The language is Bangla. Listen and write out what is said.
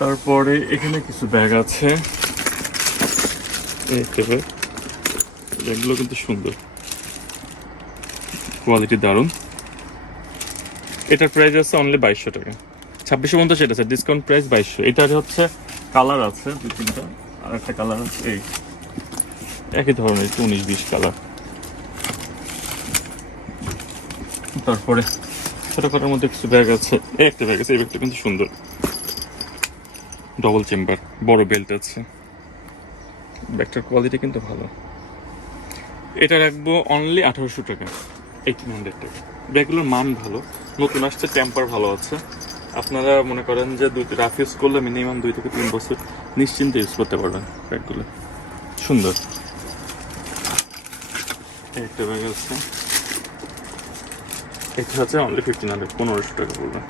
তারপরে এখানে কিছু ব্যাগ আছে, দেখতে পাই ব্যাগগুলো কিন্তু সুন্দর, কোয়ালিটি দারুণ। এটার প্রাইস আছে অনলি 2200 টাকা, 2650 সেটা আছে, ডিসকাউন্ট প্রাইস 2200। এটার হচ্ছে কালার আছে 2-3টা, আর একটা কালার আছে এই একই ধরনের 19-20 কালার। তারপরে ছোটখাটোর মধ্যে কিছু ব্যাগ আছে, একটা ব্যাগ আছে, এই ব্যাগটা কিন্তু সুন্দর, ডবল চেম্বার, বড় বেল্ট আছে, ব্যাগটার কোয়ালিটি কিন্তু ভালো। এটা রাখবো অনলি 1800 টাকা, 1800 টাকা। ব্যাগগুলোর মান ভালো, নতুন আসছে, টেম্পার ভালো আছে। আপনারা মনে করেন যে রাফ ইউজ করলে মিনিমাম 2 থেকে 3 বছর নিশ্চিন্তে ইউজ করতে পারবেন। ব্যাগগুলো সুন্দর। একটা ব্যাগ আছে, এটা হচ্ছে অনলি 1500 টাকা পড়বে।